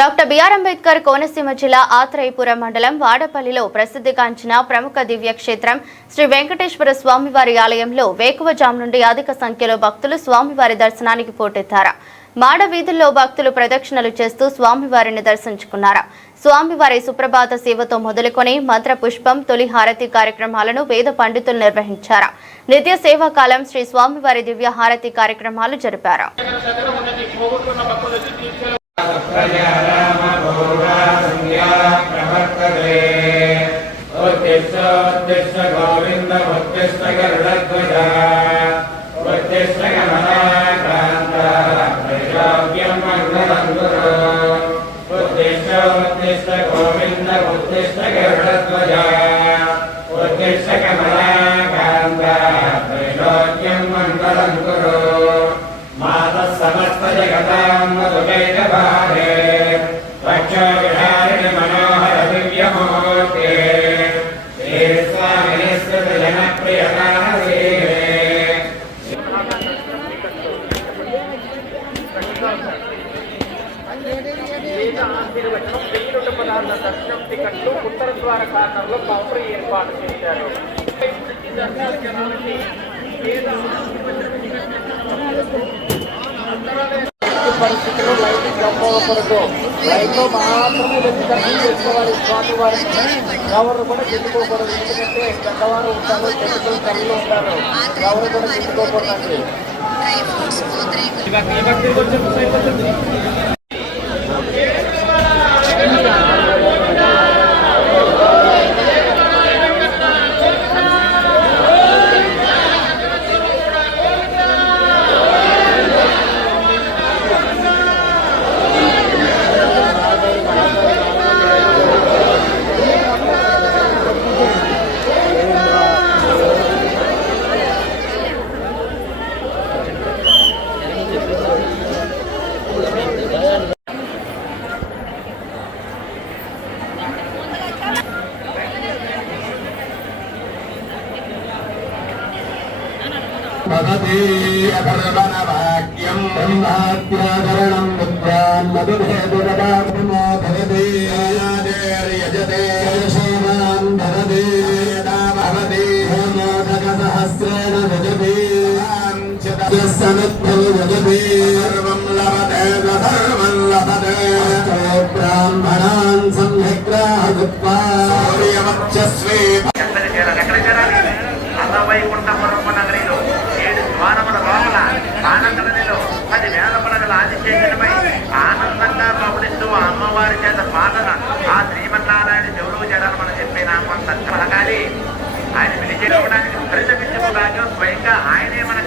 Doctor BR Ambedkar Konaseema జిల్లా ఆత్రేయపురం మండలం వాడపల్లిలో ప్రసిద్ధిగాంచిన ప్రముఖ దివ్యక్షేత్రం శ్రీ వెంకటేశ్వర స్వామివారి ఆలయంలో వేకువజాము నుండి అధిక సంఖ్యలో భక్తులు స్వామివారి దర్శనానికి పోటెత్తారు. మాడ వీధుల్లో భక్తులు ప్రదక్షిణలు చేస్తూ స్వామివారిని దర్శించుకున్నారు. స్వామివారి సుప్రభాత సేవతో మొదలుకొని మంత్ర పుష్పం, తొలి హారతి కార్యక్రమాలను వేద పండితులు నిర్వహించారు. నిత్య సేవాకాలం శ్రీ స్వామివారి దివ్య హారతి కార్యక్రమాలు జరిపారు. समस्त जगतां मधुकैटभारे वक्षोविहारिणि मनोहर दिव्यमूर्ते श्री स्वामिनिस्तुत जनप्रियदानसेवे దర్శనం టికెట్లు ఉత్తర ద్వార కార్నర్లో కౌంటర్ ఏర్పాటు చేశారు. పరిస్థితుల్లో లైటింగ్ జంపవకూడదు. లైట్లో మాత్రమే వెళ్ళి దర్శనం చేసుకోవాలి. స్వామి వారిని ఎవరు కూడా చెప్పుకోకూడదు. ఎందుకంటే పెద్దవారు ఉంటారు, చెట్టులు తల్లులు ఉంటారు, ఎవరు కూడా చెప్పుకోకూడదండి. भगवती अकर्मण वाक्यं ब्रह्मात्याकरणं विद्यान् मधुभेदपदात्मो भवति यजते यशोमान् भवति यदा भवति मोदकसहस्रेण भजति समिद्धो भजति सर्वं लभते सर्वं लभते ब्राह्मणान् सम्यग्राह कृत्वा सूर्यवक्षस्वे నగరిలో 7 ద్వారముల లోపల ఆనందనదిలో 10 వేల పడగల ఆదిశేషునిపై ఆనందంగా పవడిస్తూ అమ్మవారి చేత పాలన ఆ శ్రీమన్నారాయణ చెవులు చేరాలి మనం చెప్పే నామం పలకాలి. ఆయన పిలిచేయడానికి పరితపించుకోగా స్వయంగా ఆయనే మన